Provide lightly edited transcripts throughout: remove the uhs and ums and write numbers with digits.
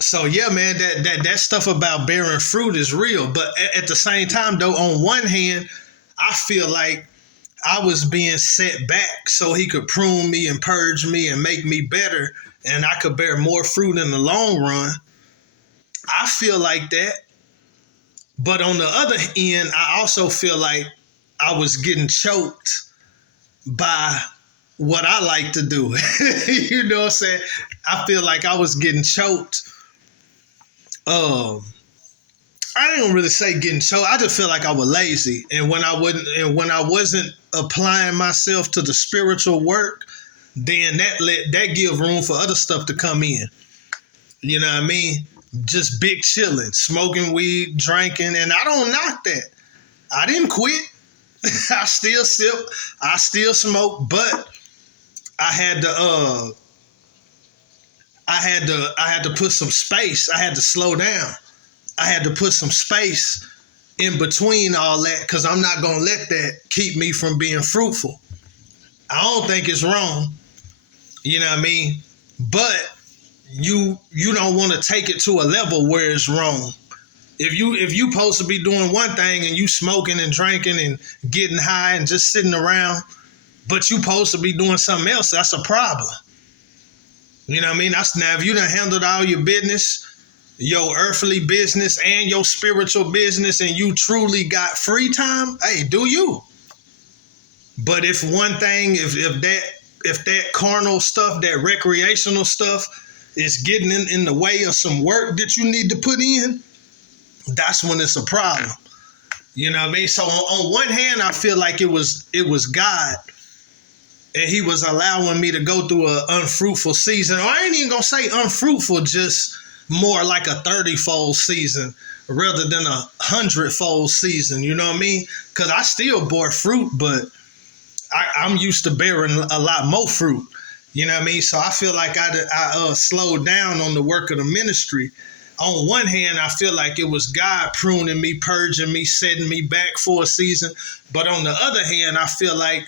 So yeah, man, that stuff about bearing fruit is real. But at the same time, though, on one hand, I feel like I was being set back so he could prune me and purge me and make me better, and I could bear more fruit in the long run. I feel like that. But on the other end, I also feel like I was getting choked by what I like to do. You know what I'm saying? I feel like I was getting choked. Um, I didn't really say getting choked. I just feel like I was lazy, and when I wasn't applying myself to the spiritual work, then that give room for other stuff to come in. You know what I mean? Just big chilling, smoking weed, drinking, and I don't knock that. I didn't quit. I still sip, I still smoke, but I had to I had to put some space. I had to slow down. I had to put some space in between all that because I'm not gonna let that keep me from being fruitful. I don't think it's wrong. You know what I mean? But you don't want to take it to a level where it's wrong. If you supposed to be doing one thing and you smoking and drinking and getting high and just sitting around, but you supposed to be doing something else, that's a problem. You know what I mean? That's now if you done handled all your business, your earthly business and your spiritual business, and you truly got free time, hey, do you. But if one thing, if that carnal stuff, that recreational stuff is getting in the way of some work that you need to put in, that's when it's a problem. You know what I mean? So on one hand, I feel like it was God, and he was allowing me to go through an unfruitful season. Or I ain't even gonna say unfruitful, just more like a 30-fold season rather than a 100-fold season. You know what I mean? Because I still bore fruit, but I'm used to bearing a lot more fruit. You know what I mean? So I feel like I slowed down on the work of the ministry. On one hand, I feel like it was God pruning me, purging me, setting me back for a season. But on the other hand, I feel like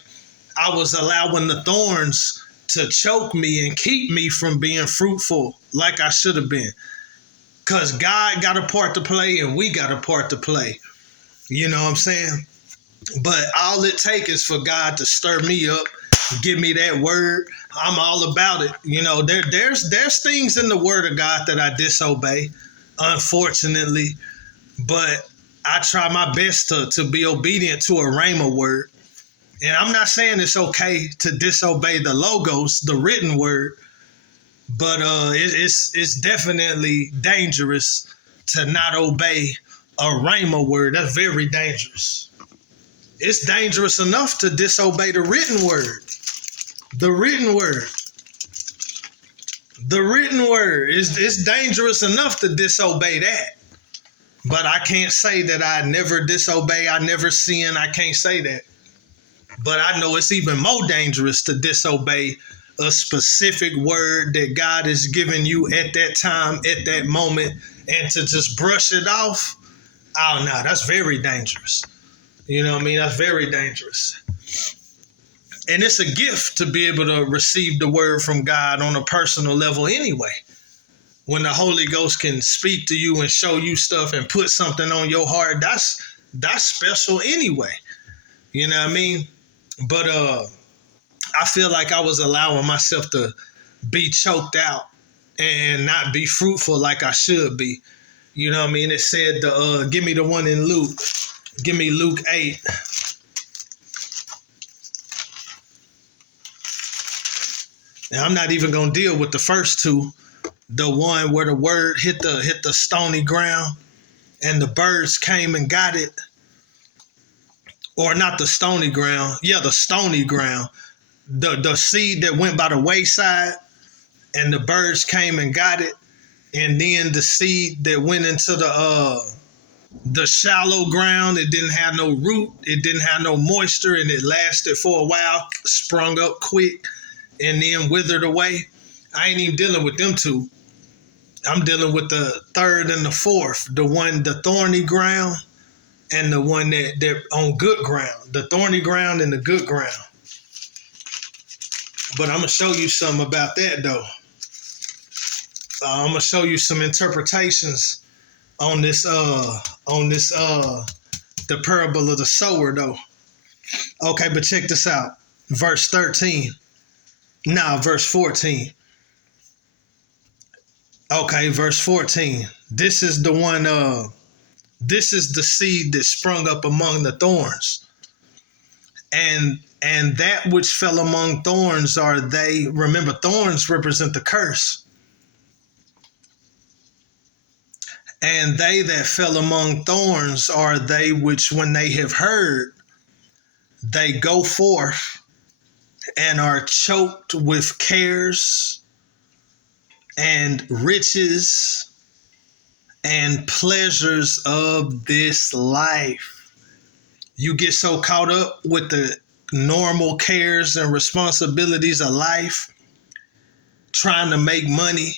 I was allowing the thorns to choke me and keep me from being fruitful like I should have been. Because God got a part to play and we got a part to play. You know what I'm saying? But all it takes is for God to stir me up, give me that word. I'm all about it. You know, there's things in the word of God that I disobey, unfortunately. But I try my best to be obedient to a rhema word. And I'm not saying it's okay to disobey the logos, the written word, but it's definitely dangerous to not obey a rhema word. That's very dangerous. It's dangerous enough to disobey the written word. The written word. The written word. It's dangerous enough to disobey that. But I can't say that I never disobey, I never sin. I can't say that. But I know it's even more dangerous to disobey a specific word that God has given you at that time, at that moment, and to just brush it off. Oh, no, that's very dangerous. You know what I mean? That's very dangerous. And it's a gift to be able to receive the word from God on a personal level anyway. When the Holy Ghost can speak to you and show you stuff and put something on your heart, that's special anyway. You know what I mean? But I feel like I was allowing myself to be choked out and not be fruitful like I should be. You know what I mean? It said, give me the one in Luke. Give me Luke 8. Now, I'm not even going to deal with the first two. The one where the word hit the stony ground and the birds came and got it. Or not the stony ground. Yeah, the stony ground. The seed that went by the wayside and the birds came and got it. And then the seed that went into the shallow ground, it didn't have no root, it didn't have no moisture, and it lasted for a while, sprung up quick, and then withered away. I ain't even dealing with them two. I'm dealing with the third and the fourth, the thorny ground, and the one that on good ground, the thorny ground and the good ground. But I'm going to show you something about that, though. I'm gonna show you some interpretations on this the parable of the sower though. Okay, but check this out. Verse 13. Now, verse 14. Okay, verse 14. This is the one, this is the seed that sprung up among the thorns. And that which fell among thorns are they, remember, thorns represent the curse. And they that fell among thorns are they which, when they have heard, they go forth and are choked with cares and riches and pleasures of this life. You get so caught up with the normal cares and responsibilities of life, trying to make money,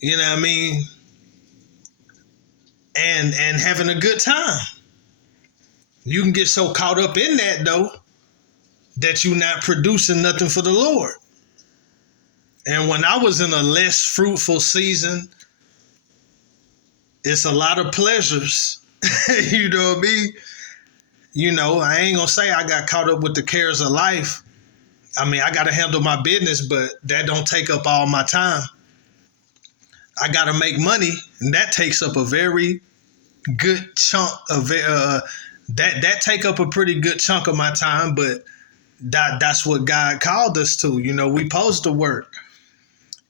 you know what I mean? And having a good time. You can get so caught up in that though, that you're not producing nothing for the Lord. And when I was in a less fruitful season, it's a lot of pleasures. You know what I mean? You know, I ain't gonna say I got caught up with the cares of life. I mean, I gotta handle my business, but that don't take up all my time. I gotta make money, and that takes up a very good chunk of that take up a pretty good chunk of my time, but that's what God called us to. You know, we supposed to work.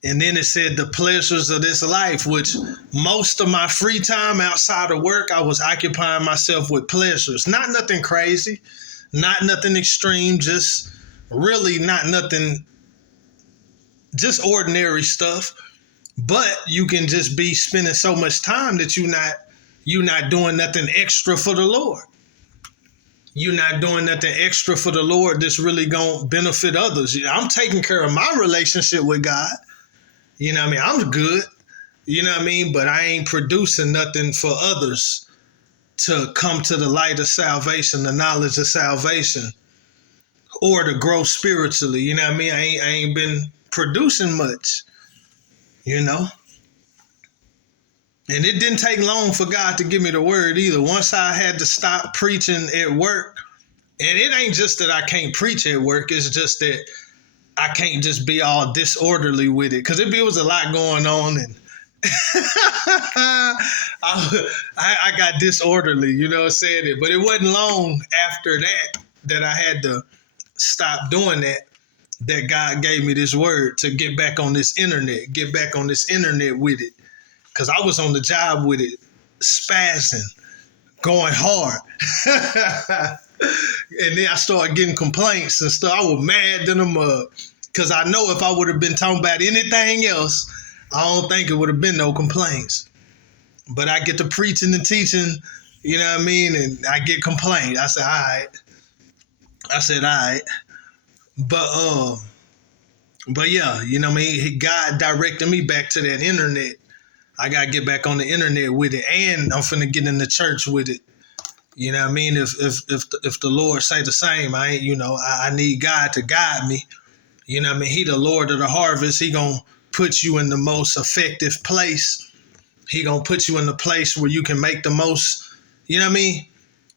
And then it said the pleasures of this life, which most of my free time outside of work, I was occupying myself with pleasures. Not nothing crazy, not nothing extreme, just really not nothing, just ordinary stuff. But you can just be spending so much time that you're not doing nothing extra for the Lord. You're not doing nothing extra for the Lord that's really going to benefit others. I'm taking care of my relationship with God. You know what I mean? I'm good. You know what I mean? But I ain't producing nothing for others to come to the light of salvation, the knowledge of salvation, or to grow spiritually. You know what I mean? I ain't been producing much, you know? And it didn't take long for God to give me the word either. Once I had to stop preaching at work, and it ain't just that I can't preach at work, it's just that I can't just be all disorderly with it, because it was a lot going on, and I got disorderly, you know what I'm saying? But it wasn't long after that I had to stop doing that God gave me this word to get back on this internet with it, because I was on the job with it, spazzing, going hard. And then I started getting complaints and stuff. I was mad than a mug, because I know if I would have been talking about anything else, I don't think it would have been no complaints. But I get to preaching and teaching, you know what I mean? And I get complaints. I said, all right. But yeah, you know what I mean? God directed me back to that internet. I got to get back on the internet with it, and I'm finna get in the church with it. You know what I mean? If the Lord say the same, I need God to guide me. You know what I mean? He the Lord of the harvest. He gonna put you in the most effective place. He gonna put you in the place where you can make the most, you know what I mean?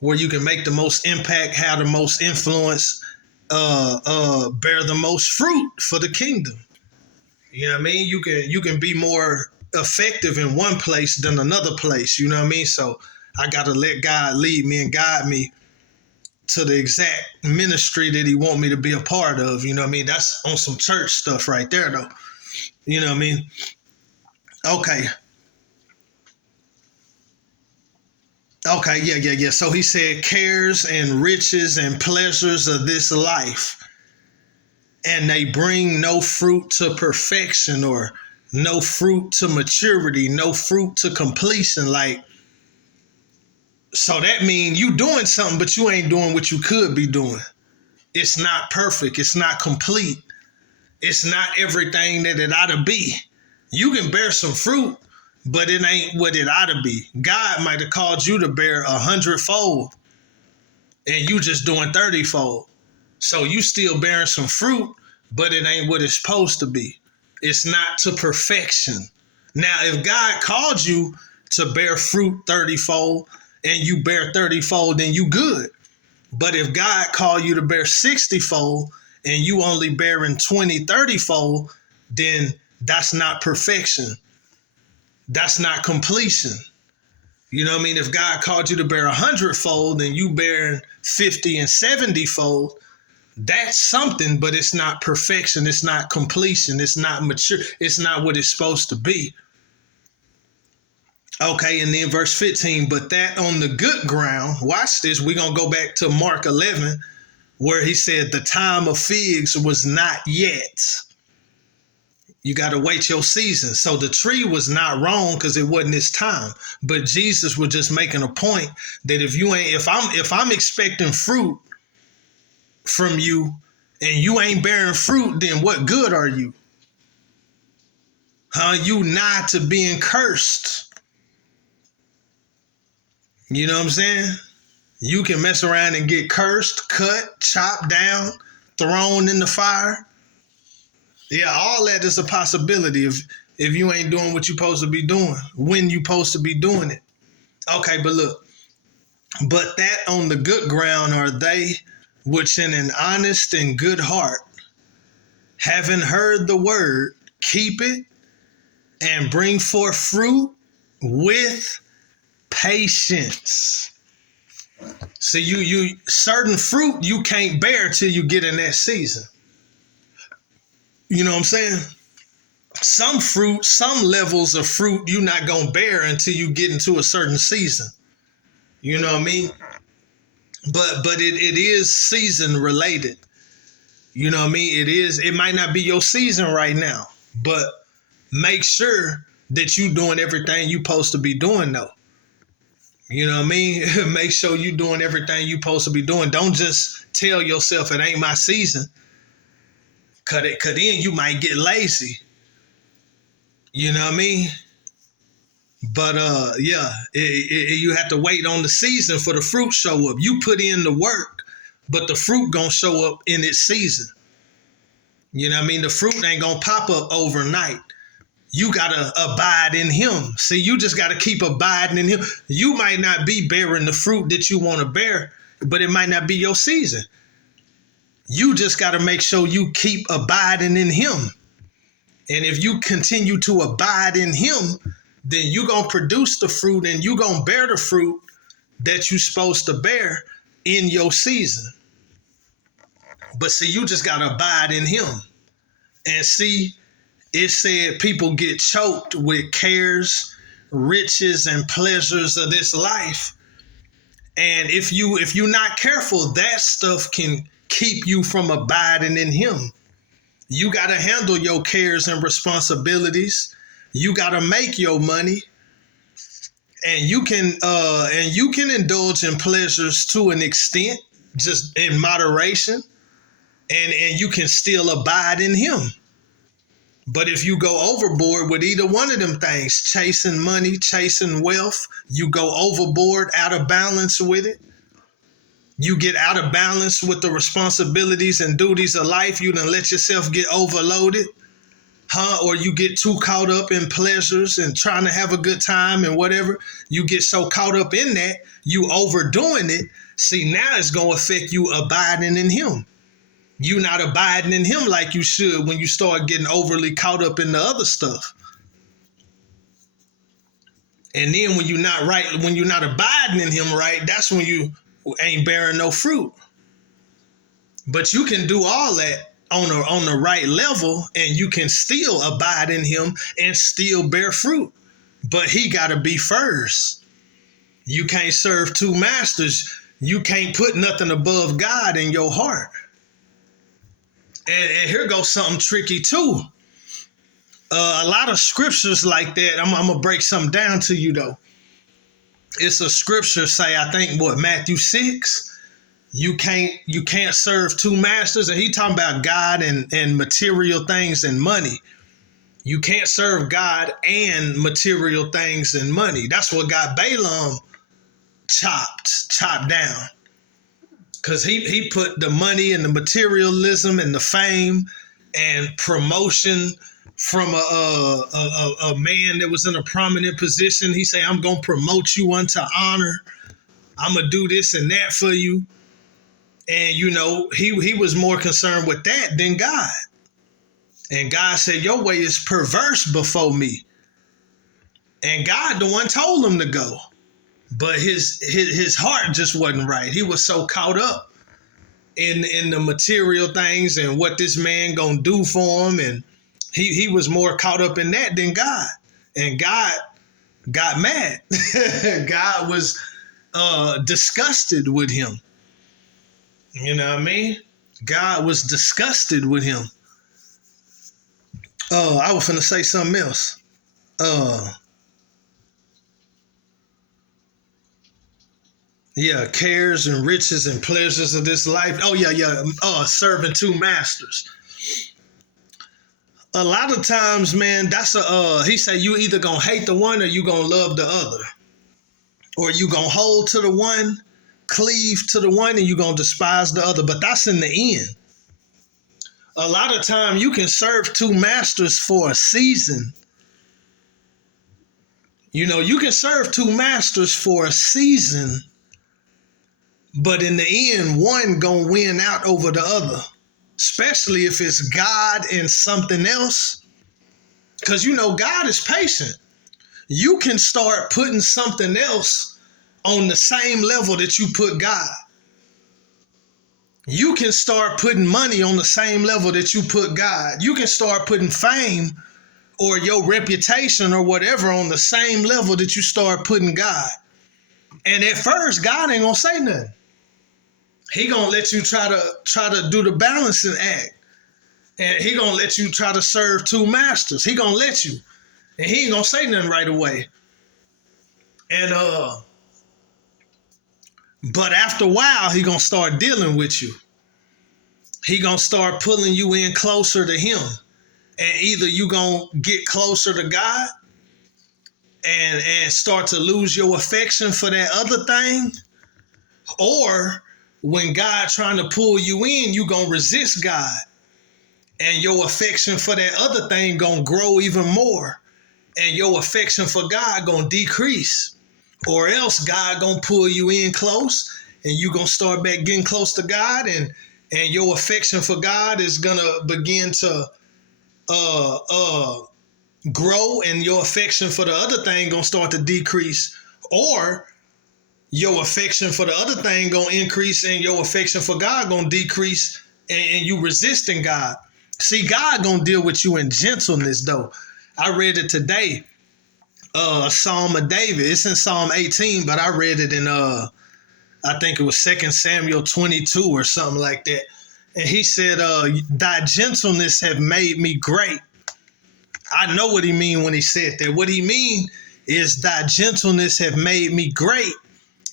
Where you can make the most impact, have the most influence, bear the most fruit for the kingdom. You know what I mean? You can be more effective in one place than another place. You know what I mean? So I got to let God lead me and guide me to the exact ministry that he want me to be a part of. You know what I mean? That's on some church stuff right there, though. You know what I mean? Okay. Yeah. So he said, cares and riches and pleasures of this life, and they bring no fruit to perfection, or no fruit to maturity, no fruit to completion. Like, so that means you doing something, but you ain't doing what you could be doing. It's not perfect. It's not complete. It's not everything that it ought to be. You can bear some fruit, but it ain't what it ought to be. God might have called you to bear 100-fold, and you just doing 30-fold. So you still bearing some fruit, but it ain't what it's supposed to be. It's not to perfection. Now, if God called you to bear fruit 30-fold and you bear 30-fold, then you good. But if God called you to bear 60-fold and you only bearing 20, 30-fold, then that's not perfection. That's not completion. You know what I mean? If God called you to bear 100-fold and you bearing 50 and 70-fold, that's something, but it's not perfection. It's not completion. It's not mature. It's not what it's supposed to be. Okay, and then verse 15, but that on the good ground, watch this, we're going to go back to Mark 11, where he said the time of figs was not yet. You got to wait your season. So the tree was not wrong because it wasn't its time. But Jesus was just making a point that if I'm expecting fruit from you and you ain't bearing fruit, then what good are you? You nigh to being cursed. You know what I'm saying? You can mess around and get cursed, cut, chopped down, thrown in the fire. Yeah, all that is a possibility if you ain't doing what you're supposed to be doing, when you're supposed to be doing it. Okay, but look, but that on the good ground are they which in an honest and good heart, having heard the word, keep it and bring forth fruit with patience. See, you certain fruit you can't bear till you get in that season. You know what I'm saying? Some fruit, some levels of fruit you're not going to bear until you get into a certain season. You know what I mean? But it is season related. You know what I mean? It might not be your season right now, but make sure that you're doing everything you're supposed to be doing though. You know what I mean? Make sure you're doing everything you're supposed to be doing. Don't just tell yourself it ain't my season. Cause then you might get lazy. You know what I mean? But you have to wait on the season for the fruit show up. You put in the work, but the fruit gonna show up in its season. You know what I mean? The fruit ain't gonna pop up overnight. You gotta abide in him. See, you just gotta keep abiding in him. You might not be bearing the fruit that you want to bear, but it might not be your season. You just gotta make sure you keep abiding in him. And if you continue to abide in him, then you're going to produce the fruit and you're going to bear the fruit that you're supposed to bear in your season. But see, you just got to abide in him. And see, it said people get choked with cares, riches, and pleasures of this life. And if you're not careful, that stuff can keep you from abiding in him. You got to handle your cares and responsibilities. You got to make your money, and you can indulge in pleasures to an extent, just in moderation, and you can still abide in him. But if you go overboard with either one of them things, chasing money, chasing wealth, you go overboard, out of balance with it. You get out of balance with the responsibilities and duties of life. You done let yourself get overloaded. Or you get too caught up in pleasures and trying to have a good time and whatever. You get so caught up in that, you overdoing it. See, now it's going to affect you abiding in him. You not abiding in him like you should when you start getting overly caught up in the other stuff. And then when you're not abiding in him right, that's when you ain't bearing no fruit. But you can do all that on the right level, and you can still abide in him and still bear fruit. But he got to be first. You can't serve two masters. You can't put nothing above God in your heart. And here goes something tricky too. A lot of scriptures like that, I'm going to break something down to you though. It's a scripture say, I think Matthew 6. You can't serve two masters. And he talking about God and material things and money. You can't serve God and material things and money. That's what got Balaam chopped down. Because he put the money and the materialism and the fame and promotion from a man that was in a prominent position. He say, I'm gonna promote you unto honor. I'm gonna do this and that for you. And he was more concerned with that than God. And God said, your way is perverse before me. And God the one told him to go. But his heart just wasn't right. He was so caught up in the material things and what this man gonna do for him. And he was more caught up in that than God. And God got mad. God was disgusted with him. You know what I mean? God was disgusted with him. I was finna say something else. Yeah, cares and riches and pleasures of this life. Oh, yeah. Serving two masters. A lot of times, man, that's he said you either gonna hate the one or you gonna love the other. Or you gonna hold to the one, cleave to the one, and you gonna despise the other. But that's in the end. A lot of time you can serve two masters for a season. You can serve two masters for a season. But in the end, one gonna win out over the other, especially if it's God and something else. Because God is patient. You can start putting something else on the same level that you put God. You can start putting money on the same level that you put God. You can start putting fame or your reputation or whatever on the same level that you start putting God. And at first, God ain't gonna say nothing. He gonna let you try to do the balancing act. And he gonna let you try to serve two masters. He gonna let you. And he ain't gonna say nothing right away. And but after a while, he gonna start dealing with you. He gonna start pulling you in closer to him. And either you gonna get closer to God and start to lose your affection for that other thing, or when God trying to pull you in, you gonna resist God, and your affection for that other thing gonna grow even more, and your affection for God gonna decrease, or else God gonna pull you in close, and you gonna start back getting close to God, and your affection for God is gonna begin to grow, and your affection for the other thing gonna start to decrease, or your affection for the other thing gonna increase and your affection for God gonna decrease, and you resisting God. See, God gonna deal with you in gentleness though. I read it today, Psalm of David. It's in Psalm 18, but I read it in I think it was 2 Samuel 22 or something like that. And he said, thy gentleness have made me great. I know what he mean when he said that. What he mean is thy gentleness have made me great.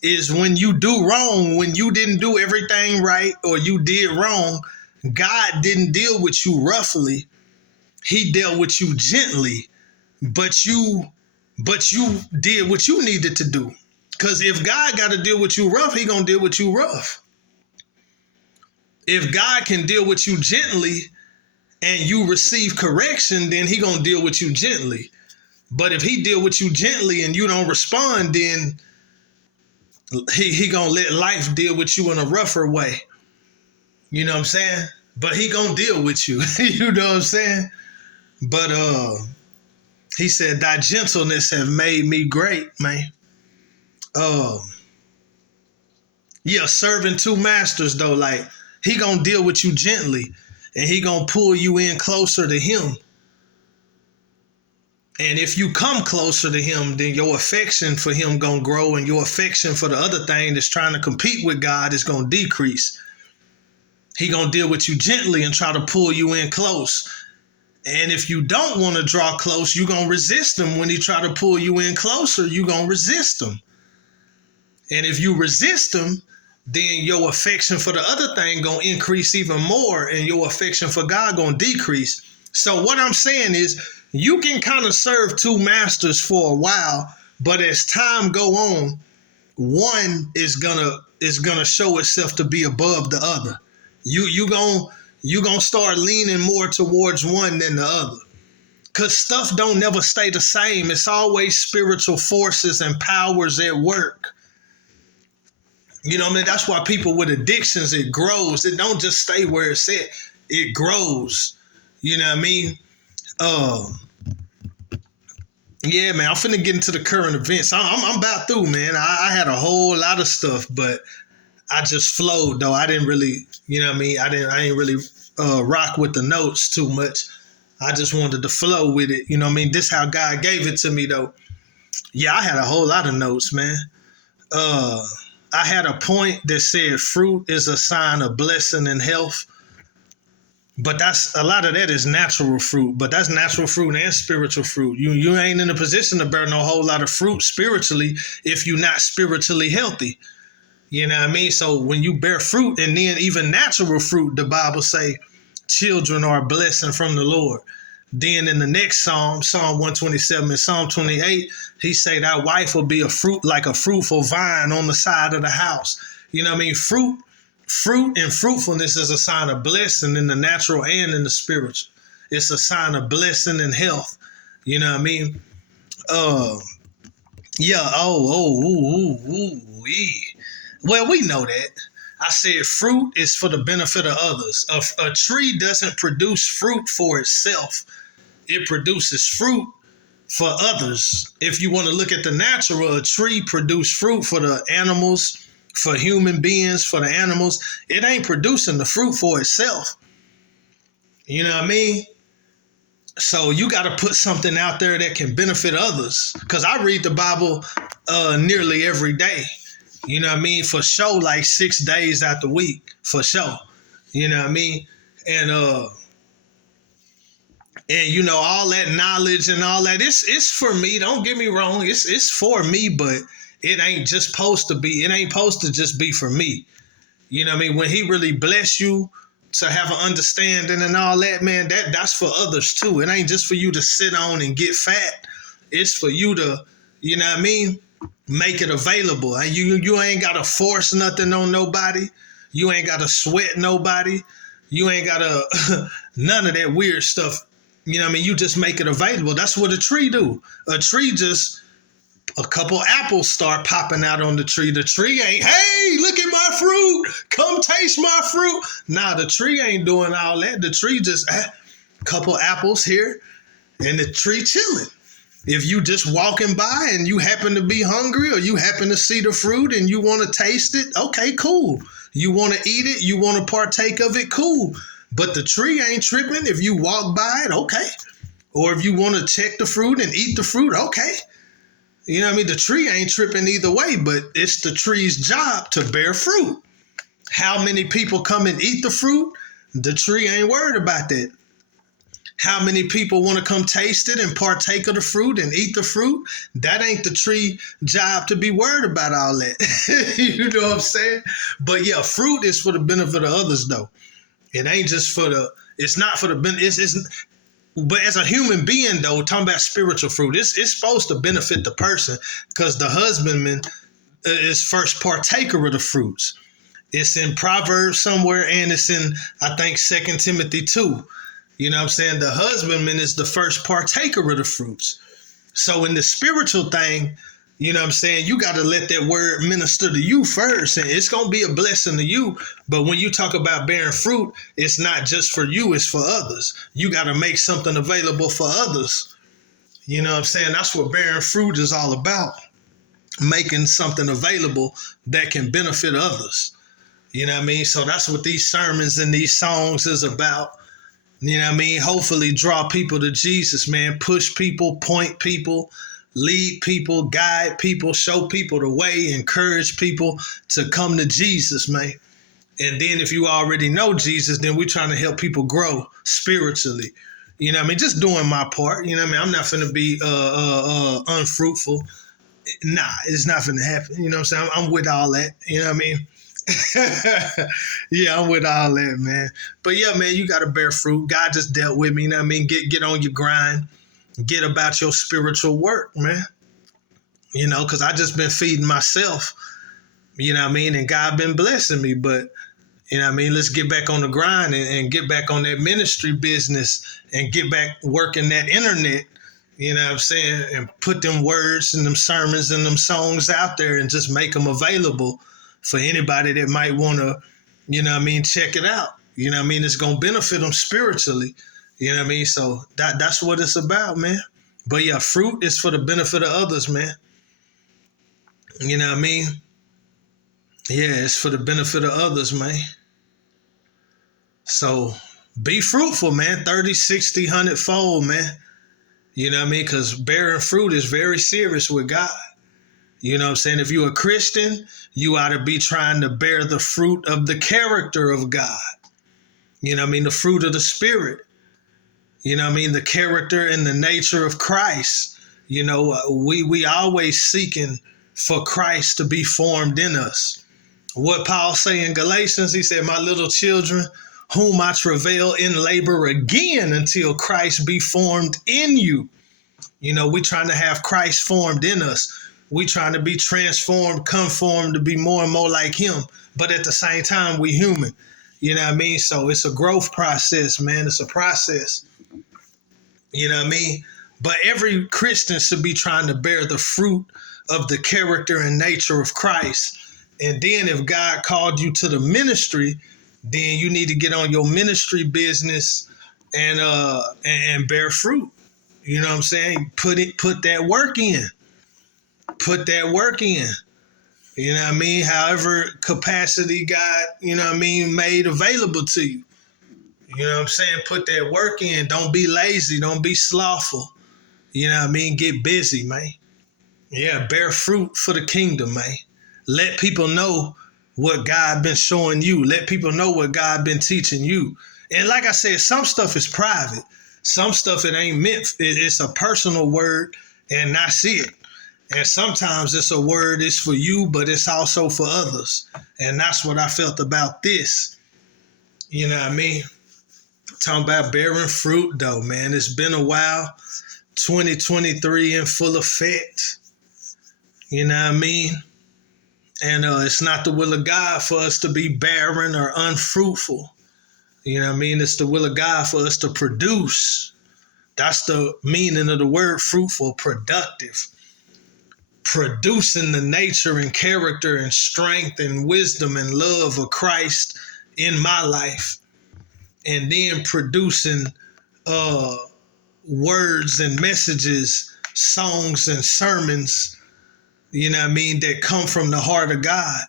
Is when you do wrong, when you didn't do everything right or you did wrong, God didn't deal with you roughly. He dealt with you gently, but you did what you needed to do. Because if God got to deal with you rough, he gonna deal with you rough. If God can deal with you gently and you receive correction, then he gonna deal with you gently. But if he deal with you gently and you don't respond, then he gonna let life deal with you in a rougher way. You know what I'm saying? But he gonna deal with you. You know what I'm saying? But he said, thy gentleness have made me great, man. Yeah, serving two masters though, like he gonna deal with you gently and he gonna pull you in closer to him. And if you come closer to him, then your affection for him gonna grow, and your affection for the other thing that's trying to compete with God is gonna decrease. He gonna deal with you gently and try to pull you in close. And if you don't want to draw close, you're gonna resist him. When he try to pull you in closer, you're gonna resist him. And if you resist him, then your affection for the other thing gonna increase even more, and your affection for God gonna decrease. So what I'm saying is, you can kind of serve two masters for a while, but as time go on, one is gonna show itself to be above the other. You gonna start leaning more towards one than the other. Because stuff don't never stay the same. It's always spiritual forces and powers at work. You know what I mean? That's why people with addictions, it grows. It don't just stay where it's at. It grows. You know what I mean? Yeah, man, I'm finna get into the current events. I'm about through, man. I had a whole lot of stuff, but I just flowed, though. I didn't really, you know what I mean? I ain't really rock with the notes too much. I just wanted to flow with it. You know what I mean? This how God gave it to me, though. Yeah, I had a whole lot of notes, man. I had a point that said fruit is a sign of blessing and health. But that's a lot of that is natural fruit, but that's natural fruit and spiritual fruit. You ain't in a position to bear no whole lot of fruit spiritually if you're not spiritually healthy. You know what I mean? So when you bear fruit, and then even natural fruit, the Bible say children are a blessing from the Lord. Then in the next Psalm, Psalm 127 and Psalm 28, he say that wife will be a fruit like a fruitful vine on the side of the house. You know what I mean? Fruit and fruitfulness is a sign of blessing in the natural and in the spiritual. It's a sign of blessing and health. You know what I mean? Yeah. Well, we know that. I said fruit is for the benefit of others. A tree doesn't produce fruit for itself. It produces fruit for others. If you want to look at the natural, a tree produces fruit for the animals, for human beings, for the animals. It ain't producing the fruit for itself. You know what I mean? So you got to put something out there that can benefit others. Because I read the Bible nearly every day. You know what I mean? For sure, like 6 days out the week. For sure. You know what I mean? And you know, all that knowledge and all that, it's for me. Don't get me wrong. It's for me, but it ain't just supposed to be. It ain't supposed to just be for me. You know what I mean? When he really bless you to have an understanding and all that, man, that's for others too. It ain't just for you to sit on and get fat. It's for you to, you know what I mean, make it available. And you ain't got to force nothing on nobody. You ain't got to sweat nobody. You ain't got to, none of that weird stuff. You know what I mean? You just make it available. That's what a tree do. A tree just, a couple apples start popping out on the tree. The tree ain't, hey, look at my fruit. Come taste my fruit. Nah, the tree ain't doing all that. The tree just, couple apples here and the tree chilling. If you just walking by and you happen to be hungry or you happen to see the fruit and you want to taste it, okay, cool. You want to eat it, you want to partake of it, cool. But the tree ain't tripping if you walk by it, okay. Or if you want to check the fruit and eat the fruit, okay. You know what I mean? The tree ain't tripping either way, but it's the tree's job to bear fruit. How many people come and eat the fruit? The tree ain't worried about that. How many people want to come taste it and partake of the fruit and eat the fruit? That ain't the tree job to be worried about all that. You know what I'm saying? But yeah, fruit is for the benefit of others, though. It ain't just for the, it's not for the benefit, but as a human being, though, talking about spiritual fruit, it's supposed to benefit the person because the husbandman is first partaker of the fruits. It's in Proverbs somewhere, and it's in, I think, 2 Timothy 2. You know what I'm saying? The husbandman is the first partaker of the fruits. So in the spiritual thing, you know what I'm saying, you got to let that word minister to you first, and it's going to be a blessing to you. But when you talk about bearing fruit, it's not just for you, it's for others. You got to make something available for others. You know what I'm saying? That's what bearing fruit is all about, making something available that can benefit others. You know what I mean? So that's what these sermons and these songs is about. You know what I mean? Hopefully draw people to Jesus, man. Push people, point people, lead people, guide people, show people the way, encourage people to come to Jesus, man. And then if you already know Jesus, then we're trying to help people grow spiritually. You know what I mean? Just doing my part. You know what I mean? I'm not going to be unfruitful. Nah, it's not going to happen. You know what I'm saying? I'm with all that. You know what I mean? Yeah, I'm with all that, man. But yeah, man, you got to bear fruit. God just dealt with me. You know what I mean? Get on your grind. Get about your spiritual work, man. You know, because I just been feeding myself. You know what I mean? And God been blessing me. But You know what I mean? Let's get back on the grind and get back on that ministry business and get back working that internet, you know what I'm saying? And put them words and them sermons and them songs out there and just make them available for anybody that might want to, you know what I mean, check it out. You know what I mean? It's going to benefit them spiritually. You know what I mean? So that's what it's about, man. But yeah, fruit is for the benefit of others, man. You know what I mean? Yeah, it's for the benefit of others, man. So be fruitful, man. 30, 60, 100-fold, man. You know what I mean? Because bearing fruit is very serious with God. You know what I'm saying? If you're a Christian, you ought to be trying to bear the fruit of the character of God. You know what I mean? The fruit of the Spirit. You know what I mean? The character and the nature of Christ. You know, we always seeking for Christ to be formed in us. What Paul say in Galatians, he said, my little children, whom I travail in labor again until Christ be formed in you. You know, we trying to have Christ formed in us. We trying to be transformed, conformed to be more and more like him. But at the same time, we human. You know what I mean? So it's a growth process, man. It's a process. You know what I mean? But every Christian should be trying to bear the fruit of the character and nature of Christ. And then if God called you to the ministry, then you need to get on your ministry business and bear fruit. You know what I'm saying? Put that work in. Put that work in. You know what I mean? However capacity God, you know what I mean, made available to you. You know what I'm saying? Put that work in. Don't be lazy. Don't be slothful. You know what I mean? Get busy, man. Yeah, bear fruit for the kingdom, man. Let people know what God been showing you. Let people know what God been teaching you. And like I said, some stuff is private. Some stuff it ain't meant. It's a personal word, and that's it. And sometimes it's a word it's for you, but it's also for others. And that's what I felt about this. You know what I mean? Talking about bearing fruit, though, man. It's been a while. 2023 in full effect. You know what I mean? And it's not the will of God for us to be barren or unfruitful. You know what I mean? It's the will of God for us to produce. That's the meaning of the word fruitful, productive. Producing the nature and character and strength and wisdom and love of Christ in my life. And then producing words and messages, songs and sermons, you know what I mean, that come from the heart of God,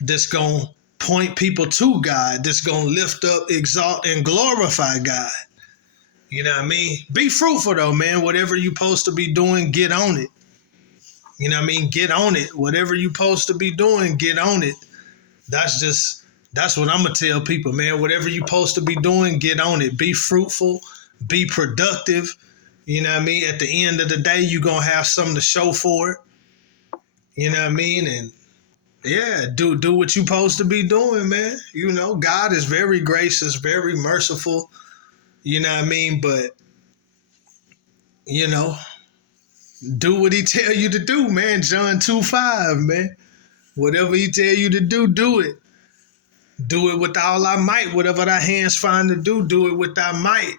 that's going to point people to God, that's going to lift up, exalt, and glorify God. You know what I mean? Be fruitful, though, man. Whatever you're supposed to be doing, get on it. You know what I mean? Get on it. Whatever you're supposed to be doing, get on it. That's what I'm going to tell people, man. Whatever you're supposed to be doing, get on it. Be fruitful. Be productive. You know what I mean? At the end of the day, you're going to have something to show for it. You know what I mean? And yeah, do what you're supposed to be doing, man. You know, God is very gracious, very merciful. You know what I mean? But, you know, do what he tell you to do, man. John 2:5, man. Whatever he tell you to do it. Do it with all thy might. Whatever thy hands find to do it with thy might.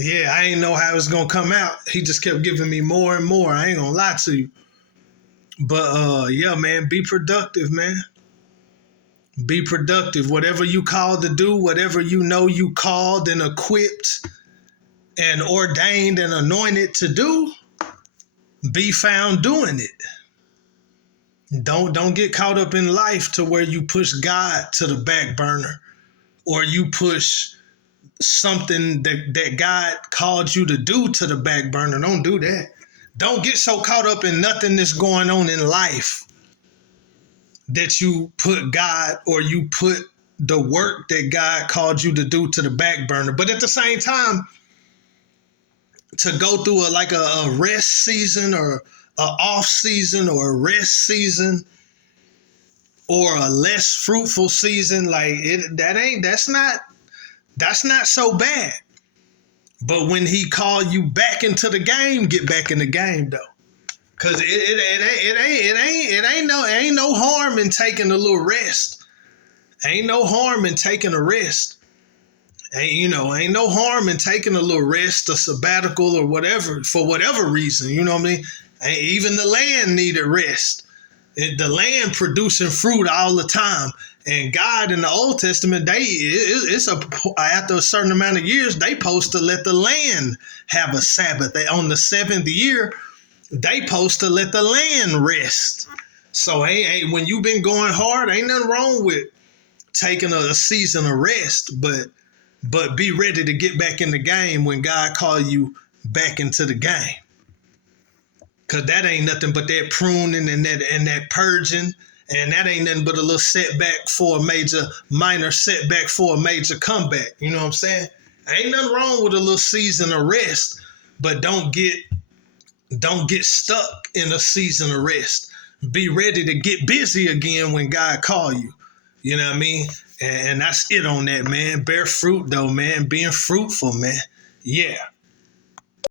Yeah, I ain't know how it's gonna come out. He just kept giving me more and more. I ain't gonna lie to you. But yeah, man, be productive, man. Be productive. Whatever you called to do, whatever you know you called and equipped and ordained and anointed to do, be found doing it. Don't get caught up in life to where you push God to the back burner, or you push something that God called you to do to the back burner. Don't do that. Don't get so caught up in nothing that's going on in life that you put God, or you put the work that God called you to do to the back burner. But at the same time, to go through a rest season, or a off season, or a rest season, or a less fruitful season, that's not so bad. But when he called you back into the game, get back in the game, though. Cause it ain't no harm in taking a little rest. Ain't no harm in taking a rest. Ain't no harm in taking a little rest, a sabbatical or whatever, for whatever reason. You know what I mean? Even the land needed rest. The land producing fruit all the time. And God in the Old Testament, after a certain amount of years, they supposed to let the land have a Sabbath. On the seventh year, they supposed to let the land rest. So when you've been going hard, ain't nothing wrong with taking a season of rest, but be ready to get back in the game when God call you back into the game. Cause that ain't nothing but that pruning and that purging, and that ain't nothing but a little minor setback for a major comeback. You know what I'm saying? Ain't nothing wrong with a little season of rest, but don't get stuck in a season of rest. Be ready to get busy again when God call you. You know what I mean? And that's it on that, man. Bear fruit though, man. Being fruitful, man. Yeah.